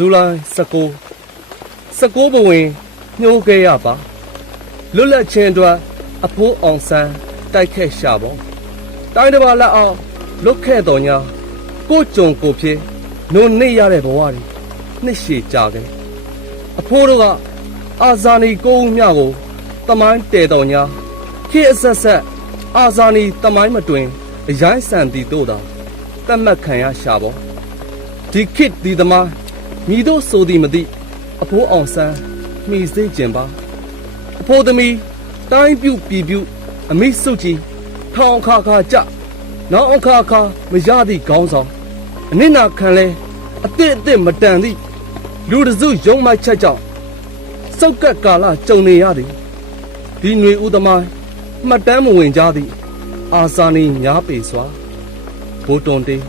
ဇူလိုင်19 19ဘဝင်ညှိုးခဲ့ရပါလွတ်လပ်ခြင်းအတွက်အဖိုးအောင်ဆန်းတိုက်ခက်ရှာပေါ့တိုင်းတစ်ပါးလက်အောင်လွတ်ခဲ့တော်ညာကိုကြုံကိုဖြစ်နုံနေရတဲ့ဘဝတွေနှစ်ရှည်ကြာခဲ့အဖိုးတို့ကအာဇာနည်ကိုဦးမြကိုတမိုင်းတဲတော်ညာခေတ်အဆက်ဆက်အာဇာနည်တမိုင်းမတွင်အရိုင်းဆန်တီတို့သာတတ်မှတ်ခံရရှာပေါ့ဒီခေတ်ဒီသမိုင်း မိတို့ဆိုသည်မသိအဖိုးအောင်ဆန်းမိစေခြင်းပါအဖိုးသမီးတိုင်းပြုပြည်ပြုအမိစုကြီးထောင်ခါခါကြနောက်အခါခါမရသည့်ခေါင်းဆောင်အနစ်နာခံလဲအစ်စ်အစ်စ်မတန်သည့်လူတစုယုံမိုက်ချက်ကြောင့်စောက်ကပ်ကာလကြုံနေရသည်ဒီຫນွေဥသမိုင်းမှတ်တမ်းမဝင်ကြသည့်အာဇာနည်များပေစွာဘိုးတွန်တေး